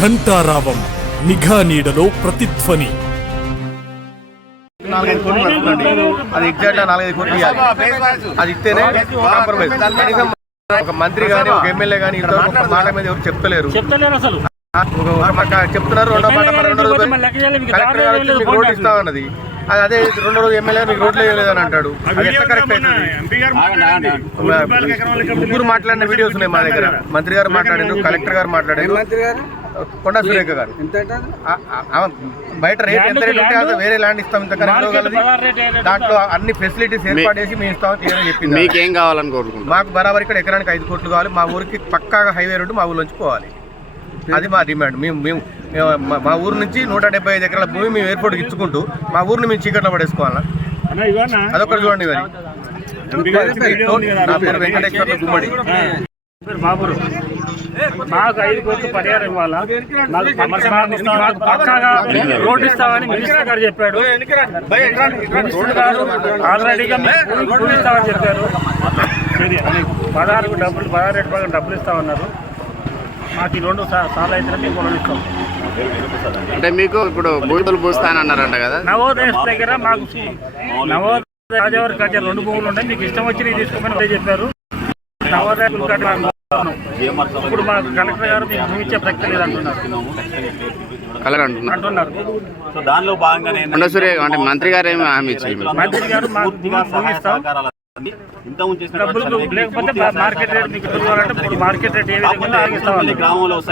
ఘంటారావం నిఘా నీడలో ప్రతిధ్వని. నాలుగైదు కోట్లు నడుపుతుంది అది ఎగ్జాక్ట్ నాలుగైదు కోట్లు ఇవ్వాలి. అది ఇస్తేనే కాంప్రమైజ్. కనీసం ఒక మంత్రి కానీ ఒక ఎమ్మెల్యే కానీ ఇంతవరకు ఒక మాట మీద ఎవరు చెప్తలేరు. చెప్తలేరు అసలు. ఒక- ఒక పక్క చెప్తున్నారు రెండో మాట రెండో రోజు కలెక్టర్ గారు వచ్చి మీకు రోడ్డు ఇస్తామన్నది. అది అదే రెండో రోజు ఎమ్మెల్యే మీకు రోడ్లు వేయలేదు అని అంటాడు. ముగ్గురు మాట్లాడిన వీడియోస్ ఉన్నాయి మా దగ్గర. మంత్రి గారు మాట్లాడారు కలెక్టర్ గారు మాట్లాడారు కొండా సురేఖ గారు. బయట రేట్ ఎంత రేట్ ఉంటే అది వేరే ల్యాండ్ ఇస్తాం ఇంత కరెక్ట్ మార్కెట్ పదహారు రేట్ ఏ రేట్ దాంట్లో అన్ని ఫెసిలిటీస్ ఏర్పాటు చేసి మేము ఇస్తామని క్లియర్ చెప్పింది మీకేం కావాలని కోరుకుంటున్నారు? మాకు బరాబర్ ఇక్కడ ఎకరానికి ఐదు కోట్లు కావాలి. మా ఊరికి పక్కాగా హైవే రోడ్డు మా ఊర్లోంచి పోవాలి. అది మా డిమాండ్. మేము మేము మా- ఊరు నుంచి నూట డెబ్బై ఐదు ఎకరాల భూమి మేము ఎయిర్పోర్ట్కి ఇచ్చుకుంటూ మా ఊరిని మేము చీకట్లో పడేసుకోవాలా? అదొకటి చూడండి మరి. నా పేరు వెంకటేశ్వర్ల గుమ్మడి. బాబురు మాకు ఐదు కోట్లు పరిహారం ఇవ్వాలా? మాకు మాకు- మాకు పక్కాగా రోడ్డు ఇస్తామని మినిస్టర్ గారు చెప్పాడు. ఆల్రెడీగా భూమి ఇస్తామని చెప్పారు. పదహారు డబ్బులు పదహారు రేటు ప్రకారం డబ్బులు ఇస్తామన్నారు మాకు ఈ రెండు సార్లు అయితే మేము కొనం ఇస్తాం. అంటే మీకు ఇప్పుడు బూతులు పూస్తానన్నారంట కదా? నవోదయ దగ్గర మాకు నవోదయ రాజావారి కట్టే రెండు భూములు ఉన్నాయి. మీకు ఇష్టం వచ్చి తీసుకోమని చెప్పారు. నవోదయ ఇప్పుడు కలెక్టర్ గారు మీకు భూమి ఇచ్చే ప్రక్రియ లేదంటున్నారు. కలర్ అంటున్నారు అంటున్నారు. సో దానిలో భాగంగానే కొండ సూర్య అంటే మంత్రి గారు ఏమి హామీ ఇచ్చారు? మంత్రి గారు మాకు భూమి ఇస్తాం.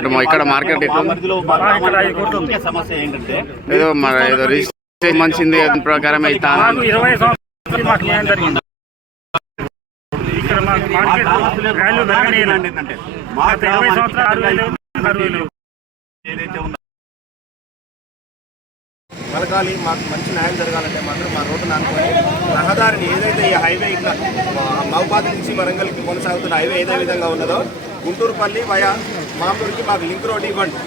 ఇక్కడ ఇక్కడ మార్కెట్ సమస్య ఏంటంటే ఏదో మన ఏదో రిజిస్ట్రేషన్ మంచింది ప్రకారం అయితే మాకు ఇరవై సంవత్సరాలు మాకు న్యాయం జరిగింది. ఇక్కడ మాకు మార్కెట్ వాల్యూ పెరగనీయలేదు ఏంటంటే మా గత ఇరవై గ్రామానికి సంవత్సరాలు ఆరు వేలు ఆరు వేలు ఏదైతే ఉందో కలగాలి మాకు మంచి న్యాయం జరగాలంటే మాత్రం మా రోడ్డు నానుకొని రహదారిని ఏదైతే ఈ హైవే ఇట్లా మహబాద్ నుంచి వరంగల్కి కొనసాగుతున్న హైవే ఏదే విధంగా ఉన్నదో గుంటూరుపల్లి వయా మామూలుకి మాకు లింక్ రోడ్ ఇవ్వండి.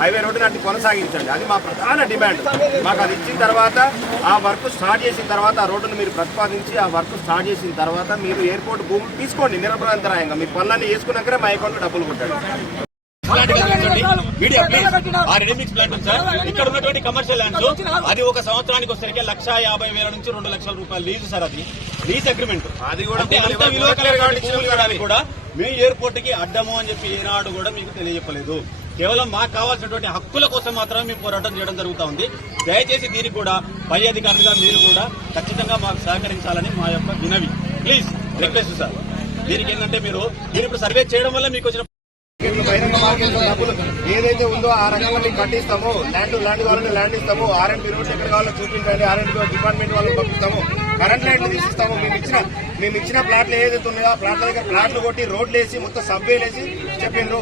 హైవే రోడ్డు నాటి కొనసాగించండి. అది మా ప్రధాన డిమాండ్. మాకు అది ఇచ్చిన తర్వాత ఆ వర్క్ స్టార్ట్ చేసిన తర్వాత ఆ రోడ్డును మీరు ప్రతిపాదించి ఆ వర్క్ స్టార్ట్ చేసిన తర్వాత మీరు ఎయిర్పోర్ట్ భూములు తీసుకోండి నిరభ్రాంతరాయంగా. మీ పనులన్నీ వేసుకున్నాకనే మా అకౌంట్లో డబ్బులు కొట్టాడు. ఆ రెడీమిక్స్ ప్లాంట్ ఉంది? సార్ ఇక్కడ ఉన్నటువంటి కమర్షియల్ ల్యాండ్స్ అది ఒక సంవత్సరానికి వచ్చేసరికి లక్ష యాభై వేల నుంచి రెండు లక్షల రూపాయలు లీజు సార్ అది. లీజ్ అగ్రిమెంట్ అది కూడా అంత విలువ కూడా మీ ఎయిర్పోర్ట్కి అడ్డము అని చెప్పి ఏనాడు కూడా మీకు తెలియజెప్పలేదు. కేవలం మాకు కావాల్సినటువంటి హక్కుల కోసం మాత్రమే మేము పోరాటం చేయడం జరుగుతా ఉంది. దయచేసి దీనికి కూడా పై అధికారులుగా మీరు కూడా ఖచ్చితంగా మాకు సహకరించాలని మా యొక్క వినవి. ప్లీజ్ రిక్వెస్ట్ సార్ దీనికి ఏంటంటే మీరు మీరు ఇప్పుడు సర్వే చేయడం వల్ల మీకు వచ్చిన బహిరంగ మార్కెట్లో డబ్బులు ఏదైతే ఉందో ఆ రకంగా మీకు కట్టిస్తాము ల్యాండ్ ల్యాండ్ వాళ్ళని ల్యాండ్ ఇస్తాము. ఆర్ఎండ్ రోడ్స్ ఎక్కడ కావాలో చూపించండి. ఆర్ఎండ్ డిపార్ట్మెంట్ వాళ్ళని పంపిస్తాము. కరెంట్ లైట్లు తీసిస్తాము. మేము ఇచ్చిన మేము ఇచ్చిన ప్లాట్లు ఏదైతే ఉన్నాయో ఆ ప్లాట్ల దగ్గర ప్లాట్లు కొట్టి రోడ్లు వేసి మొత్తం సబ్వేలు వేసి చెప్పిండ్రు